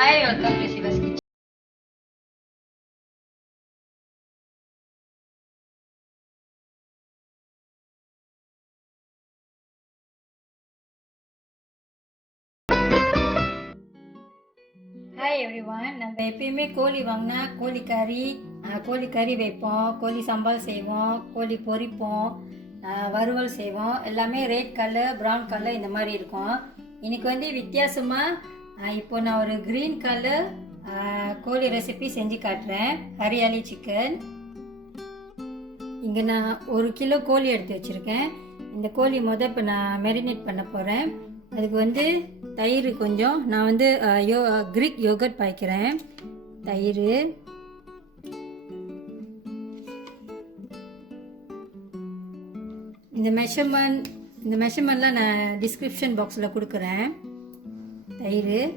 Hi, welcome to Siva's Kitchen. Hi everyone. நம்ம எப்பயுமே கோழி வாங்கினா கோழி கறி வைப்போம், கோழி சம்பால் செய்வோம், கோழி பொரிப்போம், வறுவல் செய்வோம். எல்லாமே ரெட் கலர், ப்ரௌன் கலர் இந்த மாதிரி இருக்கும். இன்னைக்கு வந்து வித்தியாசமாக இப்போ நான் ஒரு க்ரீன் கலர் கோழி ரெசிபி செஞ்சு காட்டுறேன். ஹரியாலி சிக்கன். இங்கே நான் 1 கிலோ கோழி எடுத்து வச்சுருக்கேன். இந்த கோழி இப்போ நான் மேரினேட் பண்ண போகிறேன். அதுக்கு வந்து தயிர் கொஞ்சம், நான் வந்து கிரீக் யோகர்ட் பாய்க்கிறேன். தயிர், இந்த மெஷர்மெண்ட்லாம் நான் டிஸ்கிரிப்ஷன் பாக்ஸில் கொடுக்குறேன். தயிர்,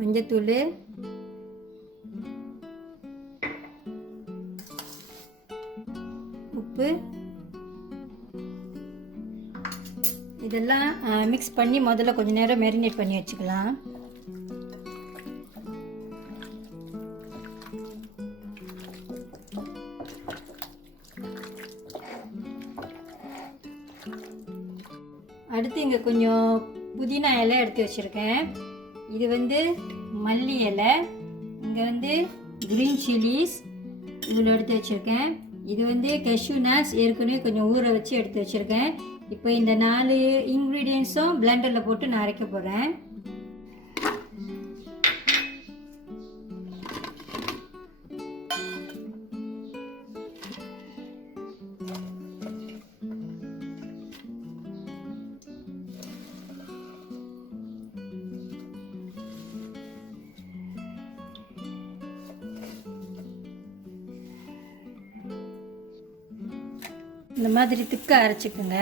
மஞ்சத்தூள், உப்பு, இதெல்லாம் மிக்ஸ் பண்ணி முதல்ல கொஞ்சம் நேரம் மேரினேட் பண்ணி வச்சுக்கலாம். அடுத்து இங்கே கொஞ்சம் புதினா இலை எடுத்து வச்சுருக்கேன். இது வந்து மல்லி இலை, இங்கே வந்து க்ரீன் சில்லிஸ் இவ்வளோ எடுத்து வச்சுருக்கேன். இது வந்து கெஷ்யூ நட்ஸ் ஏற்கனவே கொஞ்சம் ஊற வச்சு எடுத்து வச்சுருக்கேன். இப்போ இந்த 4 இன்க்ரீடியன்ஸும் பிளெண்டரில் போட்டு நான் அரைக்க போகிறேன். இந்த மாதிரி திக்கா அரைச்சிக்கோங்க.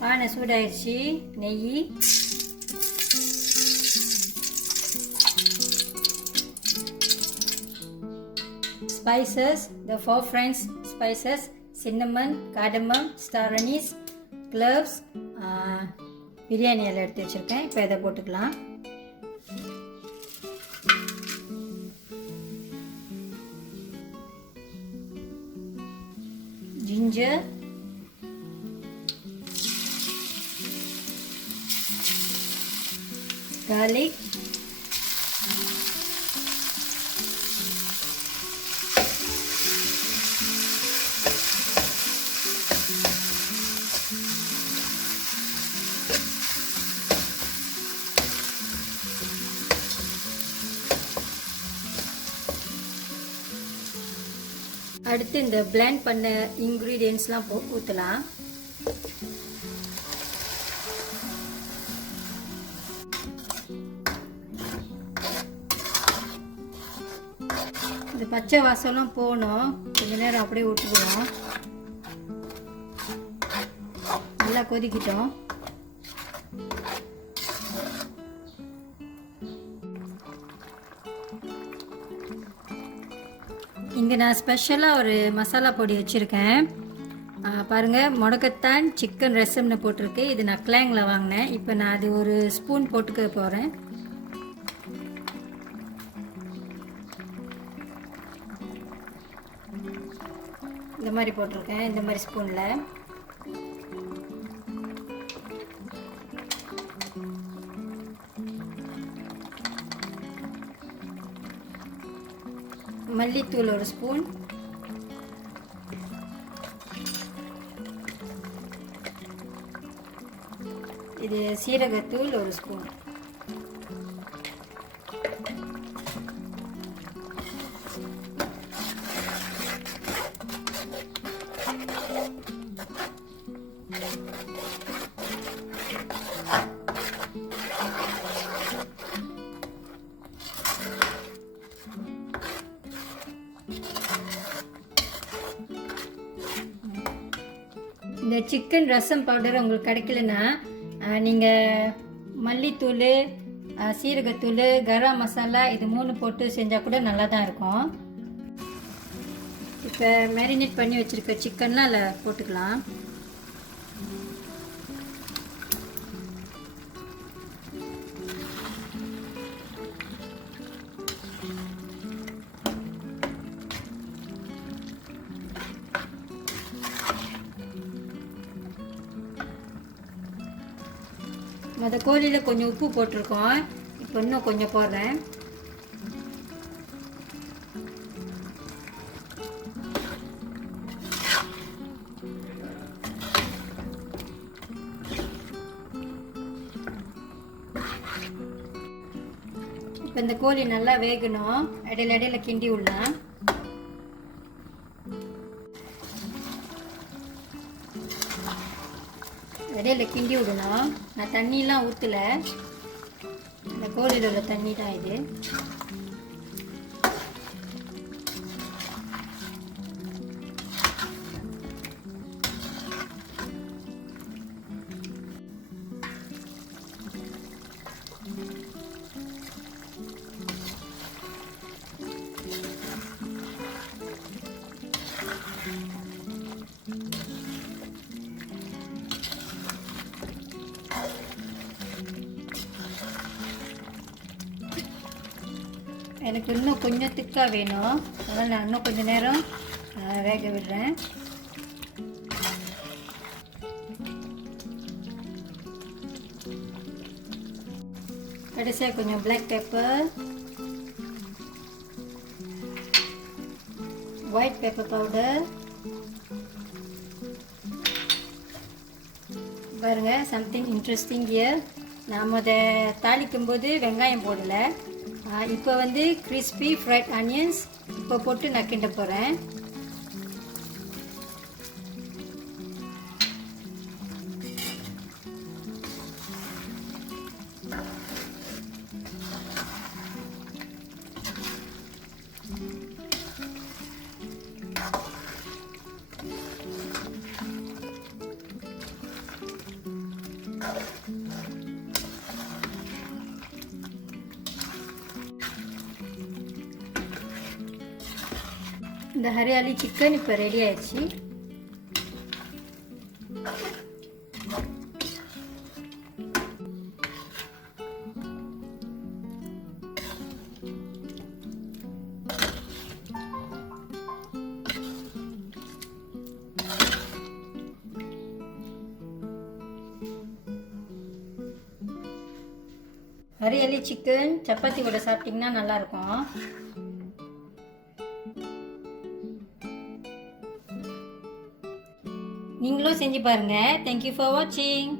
பானை சூடாயிடுச்சு. நெய், spices, the 4 French spices, cinnamon, cardamom, star anise, cloves, biryani இலை எடுத்து வச்சுருக்கேன். இப்போ இதை போட்டுக்கலாம். ginger, garlic, அடுத்து இந்த பிளெண்ட் பண்ண இன்க்ரீடியன்ட்ஸ்லாம் ஊற்றலாம். இந்த பச்சை வாசம்லாம் போகணும். கொஞ்ச நேரம் அப்படியே விட்டுக்குவோம். நல்லா கொதிக்கிட்டோம். இங்கே நான் ஸ்பெஷலாக ஒரு மசாலா பொடி வச்சுருக்கேன். பாருங்கள், முடக்கத்தான் சிக்கன் ரசம்னு போட்டிருக்கு. இது நான் கிளாங்கில் வாங்கினேன். இப்போ நான் அது ஒரு ஸ்பூன் போட்டுக்க போகிறேன். இந்த மாதிரி போட்டிருக்கேன், இந்த மாதிரி ஸ்பூனில். மல்லித்தூள் 1 ஸ்பூன், இது சீரகத்தூள் 1 ஸ்பூன், இந்த சிக்கன் ரசம் பவுடர் உங்களுக்கு கிடைக்கலன்னா நீங்கள் மல்லித்தூள், சீரகத்தூள், கரம் மசாலா இது 3 போட்டு செஞ்சால் கூட நல்லா தான் இருக்கும். இப்போ மேரினேட் பண்ணி வச்சுருக்க சிக்கன்லாம் அதில் போட்டுக்கலாம். கோழியில் கொஞ்சம் உப்பு போட்டிருக்கோம். இப்போ இன்னும் கொஞ்சம் போடுறேன். இப்போ இந்த கோழி நல்லா வேகணும். இடையில இடையில கிண்டி விடலாம். இடையில கிண்டி விடணும். நான் தண்ணியெலாம் ஊற்றலை, இந்த கோழியில் உள்ள தண்ணி தான் இது. எனக்கு இன்னும் கொஞ்சம் திக்காக வேணும். அதனால் நான் இன்னும் கொஞ்சம் நேரம் வேக விடுறேன். கடைசியாக கொஞ்சம் black pepper, white pepper powder. பாருங்க, சம்திங் இன்ட்ரெஸ்டிங் ஹியர். நாம் அதை தாளிக்கும் போது வெங்காயம் போடலை. இப்போ வந்து கிறிஸ்பி ஃப்ரைட் ஆனியன்ஸ் இப்போ போட்டு நான் கிண்ட போகிறேன். இந்த ஹரியாலி சிக்கன் இப்போ ரெடி ஆயிடுச்சு. ஹரியாலி சிக்கன் சப்பாத்தி கூட சாப்பிட்டிங்கன்னா நல்லாயிருக்கும். நீங்களும் செஞ்சு பாருங்க. தேங்க்யூ ஃபார் வாட்சிங்.